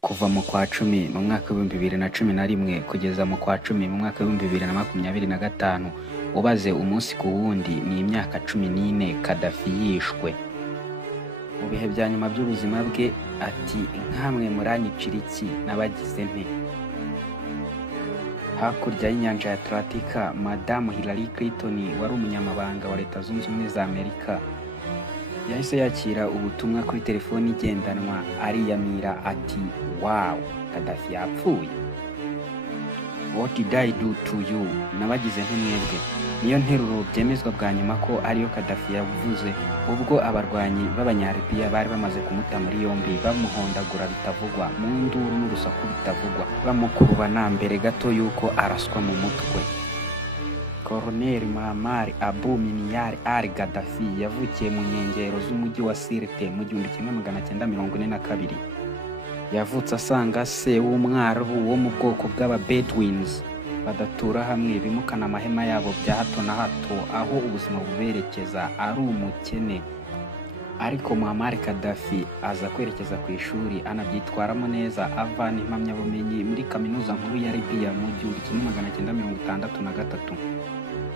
Kuva mu kwa 10 mu mwaka wa 2011 kugeza mu kwa 10 mu mwaka wa 2025 ubaze umunsi ku wundi ni imyaka 14 Gaddafi yishwe. Mu bihe bya nyuma by'ubuzima bwe ati nkamwe muranyicira iki nabagize nte. Hakurya y'inyanja ya Atlantika, Madamu Hillary Clinton wari umunyamabanga wa Leta Zunze Ubumwe za Amerika yahise yakira ubutumwa kuri telefoni igendanwa ariyamira ati wow, Gaddafi yapfuye. What did I do to you? Nabagize nk'imwebwe. Niyo nteruro byemezwa bwa nyuma ko ariyo Gaddafi yavuze ubwo abarwanyi b'abanyaribiya bari bamaze kumuta muri yombi bamuhondagura bitavugwa mu nduru n'urusaku bitavugwa bamukurubana mbere gato yuko araswa mu mutwe. Colonel Muammar Abu Minyar al-Gaddafi yavukiye mu nkengero z'umujyi wa Sirte mu 1942. Yavutse asanga se w'umwarabu wo mu bwoko bw'aba-Bedouins badatura hamwe bimukana amahema yabo bya hato na hato aho ubuzima buberekeza ari umukene. Ariko Muammar Gaddafi aza kwerekeza ku ishuri anabyitwaramo neza avana impamyabumenyi muri kaminuza nkuru ya Libya mu 1963.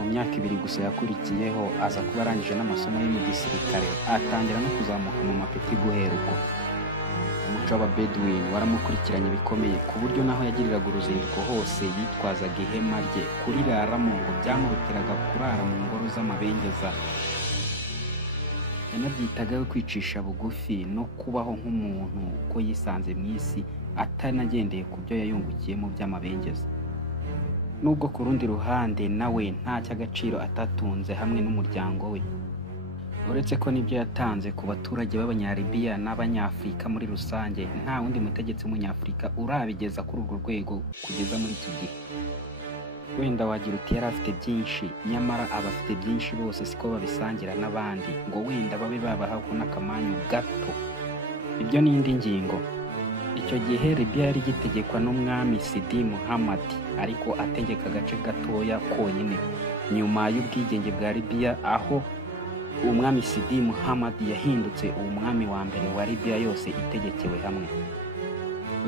Mu myaka 2 gusa yakurikiyeho aza kuba arangije n'amasomo yo mu gisirikare atangira no kuzamuka mu mapeti guhera ubwo. Umuco w'aba-Bedouin waramukurikiranye bikomeye ku buryo naho yagiriraga uruzinduko hose yitwazaga ihema rye kuriraramo ngo byamurutiraga kurara mu ngoro z'amabengeza. Yanabyitagaho kwicisha bugufi no kubaho nk'umuntu uko yisanze mu isi atanagendeye ku byo yayungukiye mu by'amabengeza. Nubwo ku rundi ruhande nawe nta cy'agaciro atatunze hamwe n'umuryango we, uretse ko nibyo yatanze ku baturage b'abanyaribiya n'abanyafrika muri rusange, nta wundi mutegetsi w'umunyafrika urabigeza kuri urwo rwego kugeza muri iki gihe. Wenda wagira uti yari afite byinshi, nyamara abafite byinshi bose siko babisangira n'abandi ngo wenda babe babahaho n'akamanyu gato. Ibyo ni indi ngingo. Icyo gihe Libya yari gitegekwa n'umwami Sidi Muhammad, ariko ategeka agace gatoya konyine nyuma y'ubwigenge bwa Libya, aho umwami Sidi Muhammad yahindutse umwami wa mbere wa Libya yose itegekewe hamwe.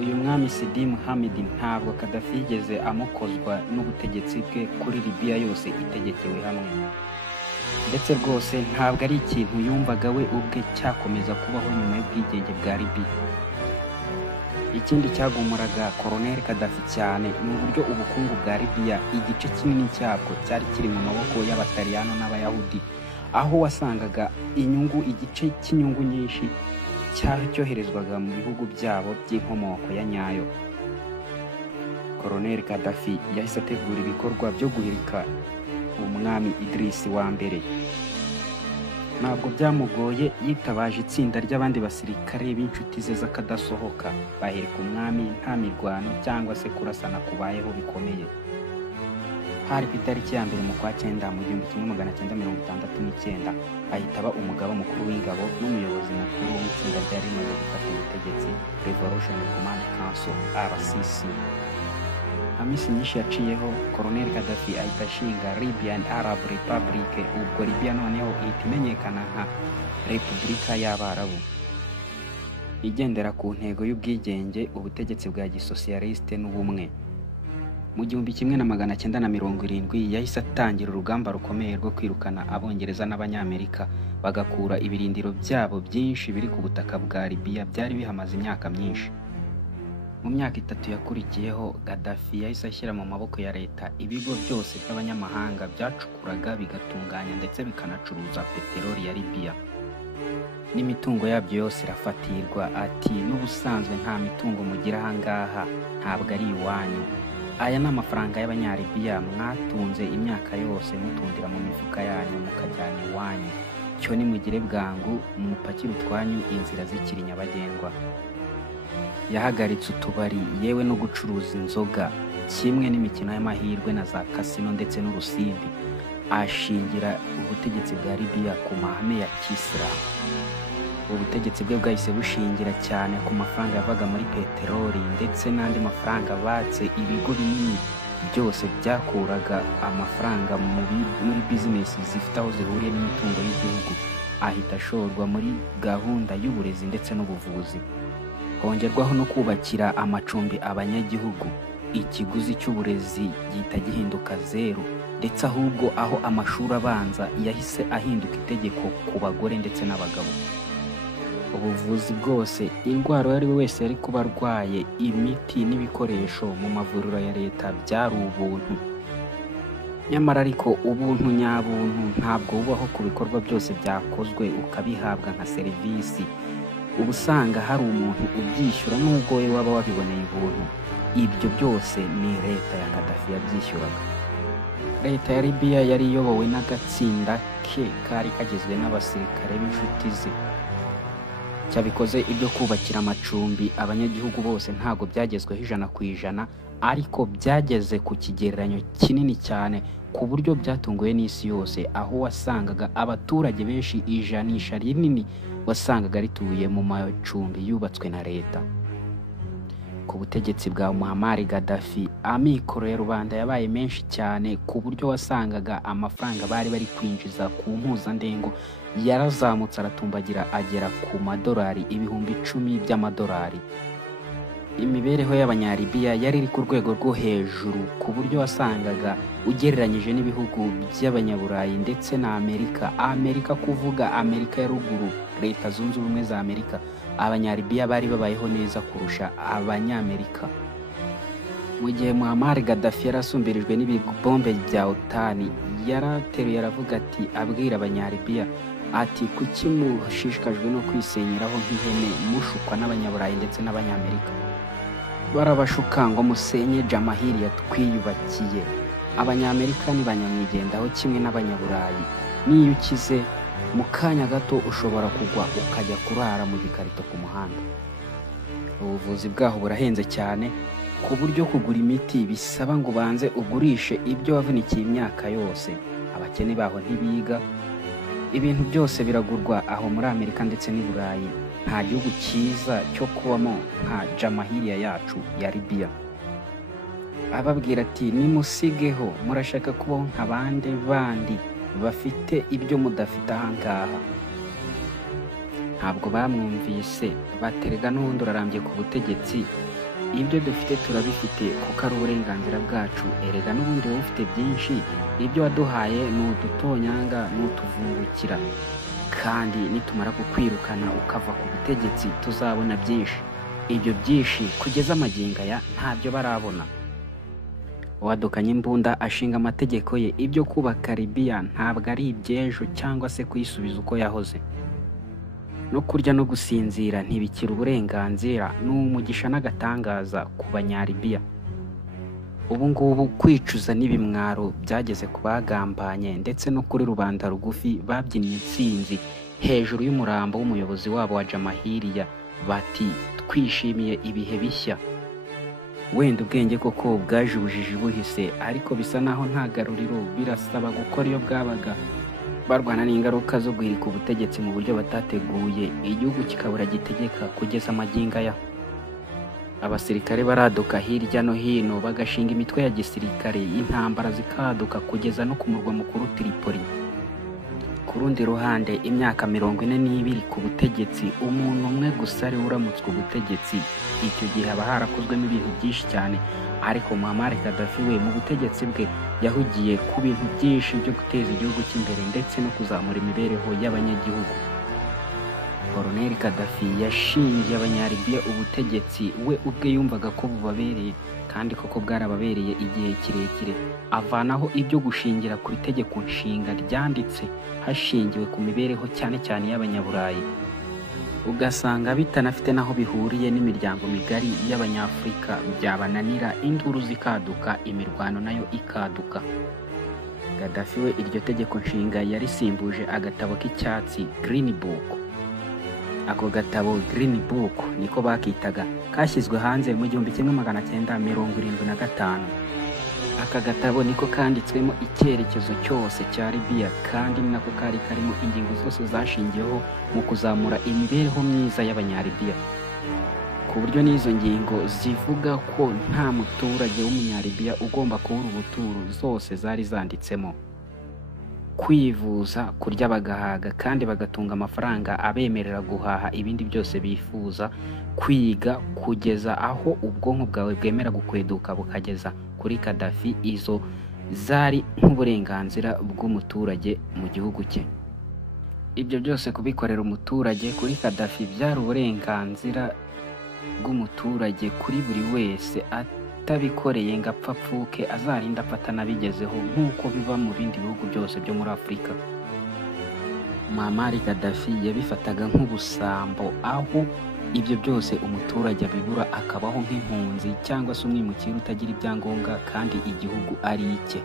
Uyu mwami Sidi Muhammad ntabwo Gaddafi yigeze amukozwa n'ubutegetsi bwe kuri Libya yose itegekewe hamwe, ndetse rwose ntabwo ari ikintu yumvaga we ubwe cyakomeza kubaho nyuma y'ubwigenge bwa Libya. Ikindi cyagumuraga Colonel Gaddafi cyane ni uburyo ubukungu bwa Libya igice kinini cyabwo cyari kiri mu maboko y'Abataliyano n'Abayahudi, aho wasangaga igice cy'inyungu nyinshi cyoherezwaga mu bihugu byabo by'inkomoko ya nyayo. Colonel Gaddafi yahise ategura ibikorwa byo guhirika umwami Idris wa mbere. Ntabwo byamugoye, yitabaje itsinda ry'abandi basirikare b'inshuti ze z'akadasohoka bahirika umwami nta mirwano cyangwa se kurasana kubayeho bikomeye. Hari ku itariki ya 1 mu kwa 9 mu 1969 ahitaba umugaba mukuru w'ingabo n'umuyobozi mukuru w'itsinda ryari rimaze gufata ubutegetsi Revolution Command Council RCC. Amisi nyinshi yaciyeho Colonel Gaddafi ahita ashinga Libyan Arab Republic, ubwo Libya noneho ihita imenyekana nka Repubulika y'Abarabu, igendera ku ntego y'ubwigenge, ubutegetsi bwa gisosiyaliste n'ubumwe. Mu 1970 yahise atangira urugamba rukomeye rwo kwirukana Abongereza n'Abanyamerika bagakura ibirindiro byabo byinshi biri ku butaka bwa Libya byari bihamaze imyaka myinshi. Mu myaka 3 yakurikiyeho Gaddafi yahise ashyira mu maboko ya leta ibigo byose by'abanyamahanga byacukuraga bigatunganya ndetse bikanacuruza peteroli ya Libya. N'imitungo yabyo yose irafatirwa, ati n'ubusanzwe nta mitungo mugira ahangaha, ntabwo ari iwanyu. Aya ni amafaranga y'Abanyaribiya mwatunze imyaka yose mutundira mu mifuka yanyu mukajyana iwanyu. Cyo nimugire bwangu mupakire utwanyu inzira zikiri nyabagendwa. Yahagaritse utubari yewe no gucuruza inzoga, kimwe n'imikino y'amahirwe na za kasino ndetse n'urusimbi. Ashingira ubutegetsi bwa Libya ku mahame ya Kisilamu. Ubutegetsi bwe bwahise bushingira cyane ku mafaranga yavaga muri peteroli ndetse n'andi mafaranga batse ibigo binini byose byakuraga amafaranga muri bizinesi zifite aho zihuriye n'imitungo y'igihugu ahita ashorwa muri gahunda y'uburezi ndetse n'ubuvuzi. Hongerwaho no kubakira amacumbi abanyagihugu. Ikiguzi cy'uburezi gihita gihinduka zeru, ndetse ahubwo aho amashuri abanza yahise ahinduka itegeko ku bagore ndetse n'abagabo. Ubuvuzi bwose, indwara uwo ari we wese yari kuba arwaye, imiti n'ibikoresho mu mavuriro ya leta byari ubuntu. Nyamara ariko ubuntu nyabuntu ntabwo bubaho ku bikorwa byose byakozwe ukabihabwa nka serivisi. Uba usanga hari umuntu ubyishyura nubwo we waba wabiboneye ubuntu. Ibyo byose ni leta ya Gaddafi yabyishyuraga. Leta ya Libya yari iyobowe n'agatsinda ke kari kagizwe n'abasirikare b'inshuti ze. Cyabikoze ibyo kubakira amacumbi abanyagihugu bose ntabwo byagezweho 100%, ariko byageze ku kigereranyo kinini cyane ku buryo byatunguye n'isi yose, aho wasangaga abaturage benshi ijanisha rinini wasangaga rituye mu macumbi yubatswe na leta. Ku butegetsi bwa Muammar Gaddafi, amikoro ya rubanda yabaye menshi cyane ku buryo wasangaga amafaranga bari kwinjiza ku mpuzandengo yarazamutse aratumbagira agera ku madolari 10,000 by'amadolari. Imibereho y'abanyalibiya yari iri ku rwego rwo hejuru ku buryo wasangaga ugereranyije n'ibihugu by'abanyaburayi ndetse na Amerika kuvuga Amerika ya ruguru, Leta Zunze Ubumwe za Amerika, abanyalibiya bari babayeho neza kurusha abanyamerika. Mu gihe Muammar Gaddafi yarasumbirijwe n'ibibombe bya OTAN, yarateruye aravuga ati abwira abanyalibiya ati kuki mushishikajwe no kwisenyeraho nk'ihene mushukwa n'abanyaburayi ndetse n'abanyamerika. Barabashuka ngo musenye Jamahiriya twiyubakiye. Abanyamerika ni banyamwigendaho kimwe n'abanyaburayi. Niyo ukize mu kanya gato ushobora kugwa ukajya kurara mu gikarito ku muhanda. Ubuvuzi bwaho burahenze cyane ku buryo kugura imiti bisaba ngo banze ugurishe ibyo wavunikiye imyaka yose. Abakene baho ntibiga. Ibintu byose biragurwa aho muri Amerika ndetse n'i Burayi. Nta gihugu cyiza cyo kubamo nka Jamahiriya yacu ya Libya. Ababwira ati nimusigeho, murashaka kubaho nk'abandi bandi bafite ibyo mudafite ahangaha. Ntabwo bamwumvise, baterega n'ubundi urarambye ku butegetsi. Ibyo dufite turabifite kuko ari uburenganzira bwacu. Erega n'ubundi wowe ufite byinshi, ibyo waduhaye ni udutonyanga n'utuvungukira, kandi nitumara kukwirukana ukava ku butegetsi tuzabona byinshi. Ibyo byinshi kugeza amagingo aya ntabyo barabona. Wadukanye imbunda ashinga amategeko ye. Ibyo kubaka Libya ntabwo ari iby'ejo cyangwa se kuyisubiza uko yahoze. No kurya no gusinzira ntibikira uburenganzira, n'umugisha n'agatangaza ku banyalibiya. Ubu ngubu kwicuza n'ibimwaro byageze ku bagambanye ndetse no kuri rubanda rugufi babyinnye intsinzi hejuru y'umurambo w'umuyobozi wabo wa Jamahiriya, bati twishimiye ibihe bishya. Wenda ubwenge koko bwaje ubujiji buhise, ariko bisa naho nta garuriro, birasaba gukora iyo bwabaga. Barwana n'ingaruka zo guhirika ubutegetsi mu buryo batateguye, igihugu kikabura gitegeka kugeza amagingo aya. Abasirikare baraduka hirya no hino bagashinga imitwe ya gisirikare, intambara zikaduka kugeza no ku murwa mukuru Tripoli. Ku rundi ruhande, imyaka 42 ku butegetsi, umuntu umwe gusa ari uramutswe ubutegetsi. Icyo gihe haba harakozwemo ibintu byinshi cyane, ariko Muammar Gaddafi we mu butegetsi bwe yahugiye ku bintu byinshi byo guteza igihugu cy'imbere ndetse no kuzamura imibereho y'abanyagihugu. Colonel Gaddafi yashingiye abanyalibiya ubutegetsi we ubwe yumvaga ko bubabereye, kandi koko bwarababereye igihe kirekire. Avanaho ibyo gushingira ku itegeko nshinga ryanditse hashingiwe ku mibereho cyane cyane y'abanyaburayi. Ugasanga bitanafite naho bihuriye n'imiryango migari y'abanyafurika, byabananira, induru zikaduka, imirwano nayo ikaduka. Gaddafi we iryo tegeko nshinga yarisimbuje agatabo k'icyatsi Green Book. Ako gatabo Green Book niko bakitaga, kashyizwe hanze mu 1975. Aka gatabo niko kanditswemo icyerekezo cyose cya Libya, kandi nako kari karimo ingingo zose zashingiyeho mu kuzamura imibereho myiza y'abanyalibiya. ku buryo n'izo ngingo zivuga ko nta muturage w'umunyalibiya ugomba kubura ubuturo zose zari zanditsemo. Kwivuza, kurya bagahaga kandi bagatunga amafaranga abemerera guhaha ibindi byose bifuza, kwiga kugeza aho ubwonko bwawe bwemera gukweduka bukageza kuri Gaddafi, izo zari nk'uburenganzira bw'umuturage mu gihugu cye. Ibyo byose kubikorera umuturage kuri Gaddafi byari uburenganzira bw'umuturage kuri buri wese, atabikoreye ngo apfa apfuke azarinda apfa atanabigezeho nk'uko biba mu bindi bihugu byose byo muri Afurika. Muammar Gaddafi yabifataga nk'ubusambo, aho ibyo byose umuturage abibura akabaho nk'impunzi cyangwa se umwimukira utagira ibyangombwa kandi igihugu ari icye.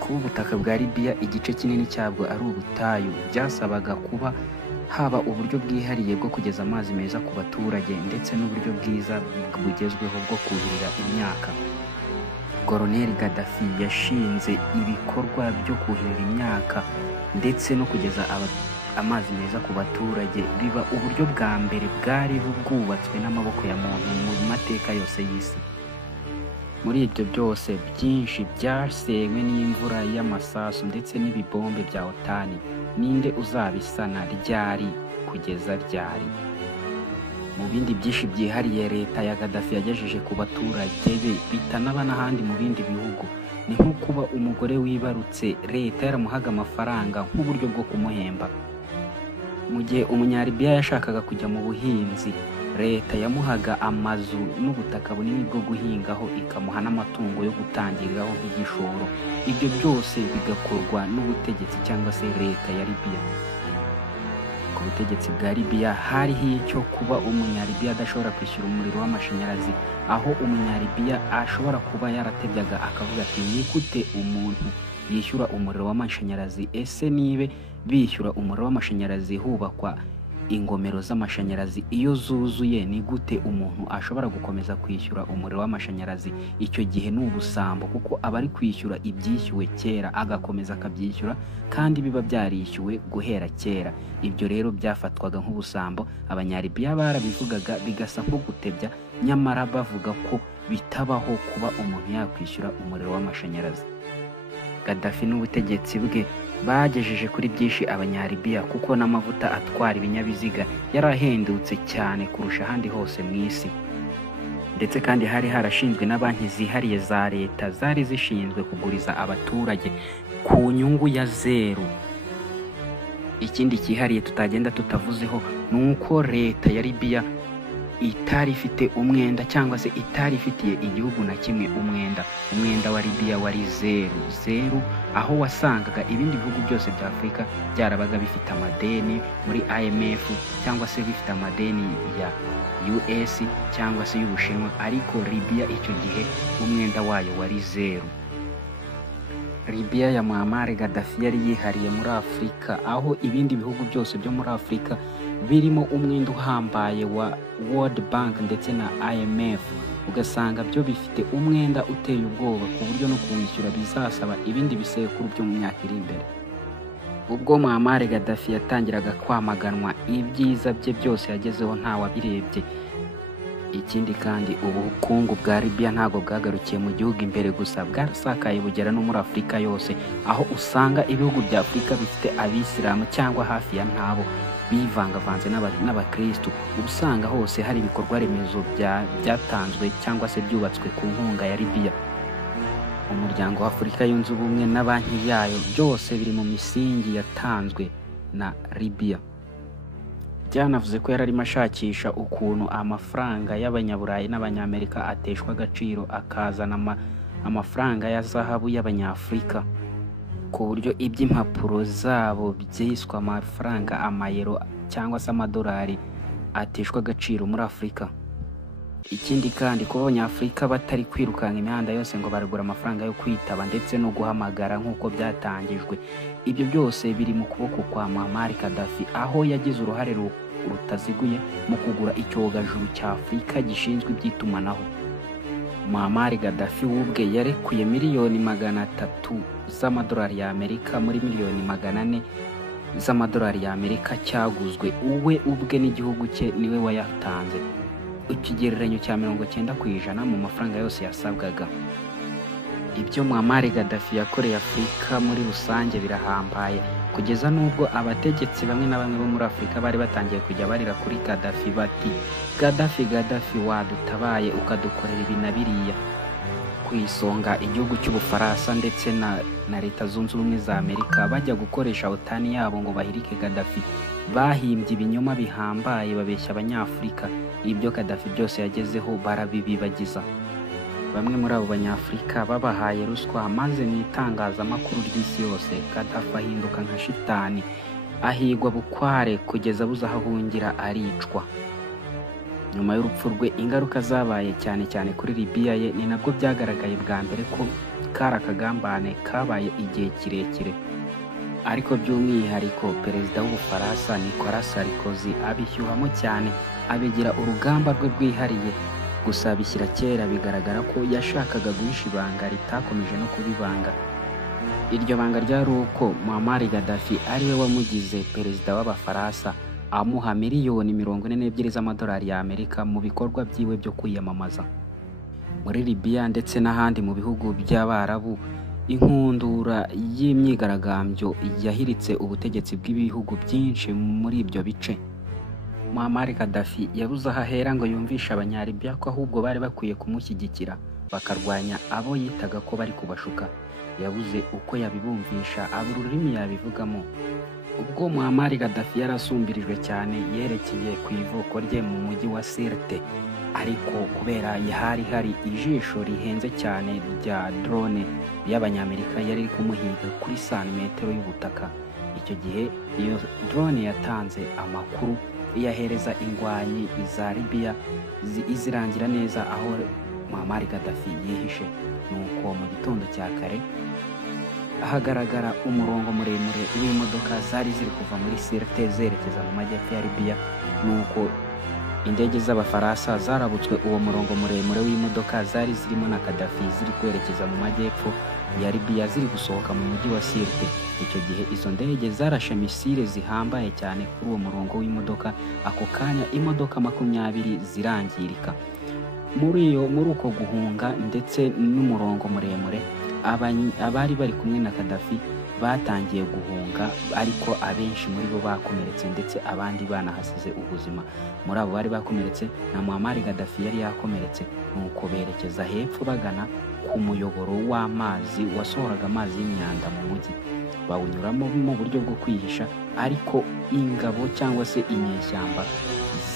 Kuba ubutaka bwa Libya igice kinini cyabwo ari ubutayu, byasabaga kuba haba uburyo bwihariye bwo kugeza amazi meza ku baturage ndetse n'uburyo bwiza bugezweho bwo kuhirira imyaka. Colonel Gaddafi yashinze ibikorwa byo kuhirira imyaka ndetse no kugeza amazi meza ku baturage, biba uburyo bwa mbere bwari bwubatswe n'amaboko ya muntu mu mateka yose y'isi. Muri ibyo byose byinshi byasenywe n'imvura y'amasasu ndetse n'ibibombe bya OTAN. Ninde uzabisana ryari kugeza ryari? Mu bindi byinshi byihariye leta ya Gaddafi yagejeje ku baturage be bitanaba n'ahandi mu bindi bihugu, ni nko kuba umugore wibarutse leta yaramuhaga amafaranga nk'uburyo bwo kumuhemba. Mu gihe umunyalibiya yashakaga kujya mu buhinzi, leta yamuhaga amazu n'ubutaka bunini bwo guhingaho, ikamuha n'amatungo yo gutangiriraho nk'igishoro. Ibyo byose bigakorwa n'ubutegetsi cyangwa se leta ya Libya. Ku butegetsi bwa Libya hariho icyo kuba umunyalibiya adashobora kwishyura umuriro w'amashanyarazi, aho umunyalibiya ashobora kuba yaratebyaga akavuga ati ni gute umuntu yishyura umuriro w'amashanyarazi? Ese nibe bishyura umuriro w'amashanyarazi hubakwa ingomero z'amashanyarazi, iyo zuzuye ni gute umuntu ashobora gukomeza kwishyura umuriro w'amashanyarazi? Icyo gihe ni ubusambo, kuko aba ari kwishyura ibyishyuwe kera agakomeza akabyishyura kandi biba byarishyuwe guhera kera. Ibyo rero byafatwaga nk'ubusambo, abanyalibiya barabivugaga bigasa nko gutebya, nyamara bavuga ko bitabaho kuba umuntu yakwishyura umuriro w'amashanyarazi. Gaddafi n'ubutegetsi bwe bagejeje kuri byinshi abanyalibiya, kuko n'amavuta atwara ibinyabiziga yarahendutse cyane kurusha ahandi hose mu isi. Ndetse kandi hari harashinzwe na banki zihariye za leta zari zishinzwe kuguriza abaturage ku nyungu ya zeru. Ikindi cyihariye tutagenda tutavuzeho ni uko leta ya Libya itari ifite umwenda cyangwa se itari ifitiye igihugu na kimwe umwenda. Umwenda wa Libya wari zeru, aho wasangaga ibindi bihugu byose bya Afurika byarabaga bifite amadeni muri IMF cyangwa se bifite amadeni ya US cyangwa se y'Ubushinwa, ariko Libya icyo gihe umwenda wayo wari zeru. Libya ya Muammar Gaddafi yari yihariye muri Afurika, aho ibindi bihugu byose byo muri Afurika birimo umwenda uhambaye wa World Bank ndetse na IMF, ugasanga byo bifite umwenda uteye ubwoba ku buryo no kuwishyura bizasaba ibindi bisekuru byo mu myaka iri imbere. Ubwo Muammar Gaddafi yatangiraga kwamaganwa, ibyiza bye byose yagezeho ntawabirebye. Ikindi kandi ubukungu bwa Libya ntabwo bwagarukiye mu gihugu imbere gusa, bwarasakaye bugera no muri Afurika yose, aho usanga ibihugu bya Afurika bifite abisilamu cyangwa hafi ya ntabo bivangavanze n'abakristo. Usanga hose hari ibikorwa remezo byatanzwe cyangwa se byubatswe ku nkunga ya Libya. Umuryango wa Afurika yunze ubumwe na banki yayo byose biri mu misingi yatanzwe na Libya. Byanavuze ko yararimo ashakisha ukuntu amafaranga y'abanyaburayi n'abanyamerika ateshwa agaciro, akazana amafaranga ya zahabu y'abanyafurika, ku buryo iby'impapuro zabo byiswa amafaranga amayero cyangwa se amadolari ateshwa agaciro muri Afurika. Ikindi kandi kuba abanyafurika batari kwirukanka imihanda yose ngo baragura amafaranga yo kwitaba ndetse no guhamagara nk'uko byatangijwe, ibyo byose biri mu kuboko kwa Muammar Gaddafi, aho yagize uruhare rutaziguye mu kugura icyogajuru cya Afurika gishinzwe iby'itumanaho. Muammar Gaddafi ubwe yarekuye miliyoni 300 z'amadolari y'Amerika muri miliyoni 400 z'amadolari y'Amerika cyaguzwe uwe ubwe n'igihugu cye niwe wayatanze. ikigereranyo cya 90% mu mafaranga yose yasabwaga. Ibyo Muammar Gaddafi yakoreye Afurika muri rusange birahambaye, kugeza n'ubwo abategetsi bamwe na bamwe bo muri Afurika bari batangiye kujya barira kuri Gaddafi bati Gaddafi wadutabaye ukadukorera ibi na biriya. Ku isonga igihugu cy'Ubufaransa ndetse na Leta Zunze Ubumwe za Amerika bajya gukoresha otani yabo ngo bahirike Gaddafi, bahimbye ibinyoma bihambaye babeshya Abanyafurika. Ibyo Gaddafi byose yagezeho barabibibagiza. Bamwe muri abo Banyafurika babahaye ruswa, maze mu itangazamakuru ry'isi yose Gaddafi ahinduka nka shitani, ahigwa bukware kugeza abuze aho ahungira aricwa. Nyuma y'urupfu rwe ingaruka zabaye cyane cyane kuri Libya ye, ni nabwo byagaragaye bwa mbere ko kari akagambane kabaye igihe kirekire. Ariko by'umwihariko perezida w'Ubufaransa Nicolas Sarkozy abishyuhamo cyane, abigira urugamba rwe rwihariye. Gusa bishyira kera bigaragara ko yashakaga guhisha ibanga ritakomeje no kubibanga. Iryo banga ryari uko Muammar Gaddafi ariwe wamugize perezida w'Abafaransa, amuha miliyoni 42 z'amadolari ya Amerika mu bikorwa byiwe byo kwiyamamaza. Muri Libya ndetse n'ahandi mu bihugu by'Abarabu, inkundura y'imyigaragambyo yahiritse ubutegetsi bw'ibihugu byinshi muri ibyo bice. Muammar Gaddafi yabuze aho ahera ngo yumvishe Abanyalibya ko ahubwo bari bakwiye kumushyigikira bakarwanya abo yitaga ko bari kubashuka. Yabuze uko yabibumvisha, abura ururimi yabivugamo. Ubwo Muammar Gaddafi yarasumbirijwe cyane yerekeye ku ivuko rye mu mujyi wa Sirte, ariko kubera hari ijisho rihenze cyane rya drone y'Abanyamerika yari kumuhiga kuri santimetero y'ubutaka. Icyo gihe iyo drone yatanze amakuru iyahereza ingwanyi za Libya izirangira neza aho Muammar Gaddafi yihishe. Nuko mu gitondo cya kare hagaragara umurongo muremure w'imodoka zari ziri kuva muri Sirte zerekeza mu majyepfo ya Libya. Nuko indege z'Abafaransa zarabutswe uwo murongo muremure w'imodoka zari zirimo na Gaddafi ziri kwerekeza mu majyepfo ya Libya ziri gusohoka mu mujyi wa Sirte. Icyo gihe izo ndege zarashe misile zihambaye cyane kuri uwo murongo w'imodoka. Ako kanya imodoka 20 zirangirika. Muri uko guhunga ndetse n'umurongo muremure, abari bari kumwe na Gaddafi batangiye guhunga, ariko abenshi muri bo bakomeretse ndetse abandi banahasize ubuzima. Muri abo bari bakomeretse na Muammar Gaddafi yari yakomeretse. Nuko berekeza hepfo bagana ku muyoboro w'amazi wasohoraga amazi y'imyanda mu mujyi. Bawunyuramo mu buryo bwo kwihisha, ariko ingabo cyangwa se inyeshyamba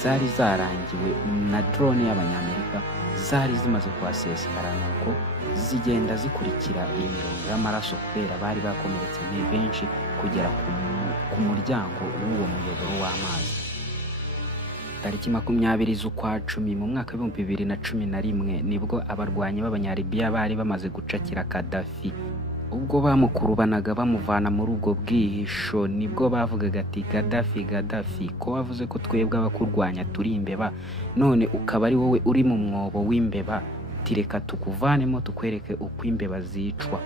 zari zarangiwe na drone y'Abanyamerika zari zimaze kuhasesekara. Nuko zigenda zikurikira imirongo y'amaraso kubera bari bakomeretse benshi kugera ku muryango w'uwo muyoboro w'amazi. Tariki 20 z'ukwa 10 mu mwaka wa 2011 nibwo abarwanyi b'Abanyalibya bari bamaze gucakira Gaddafi. Ubwo bamukurubanaga bamuvana muri ubwo bwihisho, nibwo bavugaga ati Gaddafi ko wavuze ko twebwe abakurwanya turi imbeba, none ukaba ari wowe uri mu mwobo w'imbeba, tireka tukuvanemo tukwereke uko imbeba zicwa.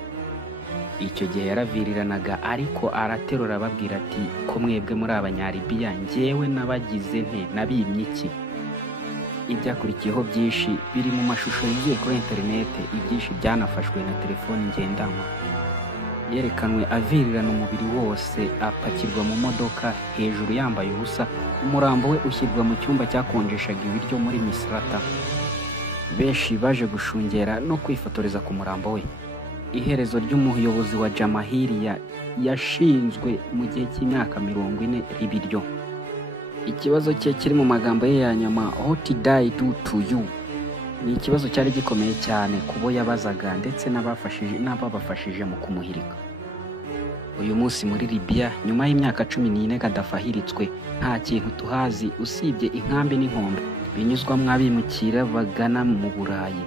Icyo gihe yaraviriranaga, ariko araterura ababwira ati ko mwebwe muri Abanyalibya njyewe nabagize nte, nabimye iki? Ibyakurikiyeho byinshi biri mu mashusho yuzuye kuri interinete, ibyinshi byanafashwe na telefoni ngendanwa. Yerekanwe avirirana umubiri wose, apakirwa mu modoka hejuru yambaye ubusa, umurambo we ushyirwa mu cyumba cyakonjeshaga ibiryo muri Misrata. Benshi baje gushungera no kwifotoreza ku murambo we. Iherezo ry'umuyobozi wa Jamahiriya yashinzwe mu gihe cy'imyaka 40 ribiryo. Ikibazo cye kiri mu magambo ye ya nyuma, what did I do to you? Ni ikibazo cyari gikomeye cyane kubo yabazaga ndetse n'ababafashije mu kumuhirika. Uyu munsi muri Libya, nyuma y'imyaka 14 Gaddafi ahiritswe, nta kintu tuhazi usibye inkambi n'inkombe binyuzwamo abimukira bagana mu Burayi.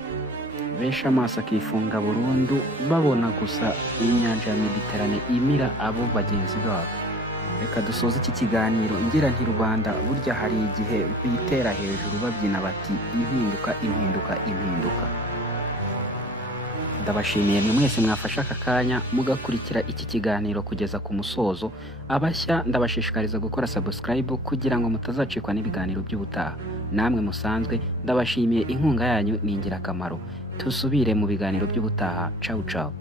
Benshi amaso akifunga burundu babona gusa inyanja ya Mediterane imira abo bagenzi babo. Reka dusoze iki kiganiro ngira nti Rwanda burya hari igihe bitera hejuru babyina bati impinduka. Ndabashimiye mwe mwese mwafashe aka kanya mugakurikira iki kiganiro kugeza ku musozo. Abashya ndabashishikariza gukora subscribe kugira ngo mutazacikwa n'ibiganiro by'ubutaha. Namwe musanzwe ndabashimiye, inkunga yanyu ni ingirakamaro. Tusubire mu biganiro by'ubutaha. Ciao ciao.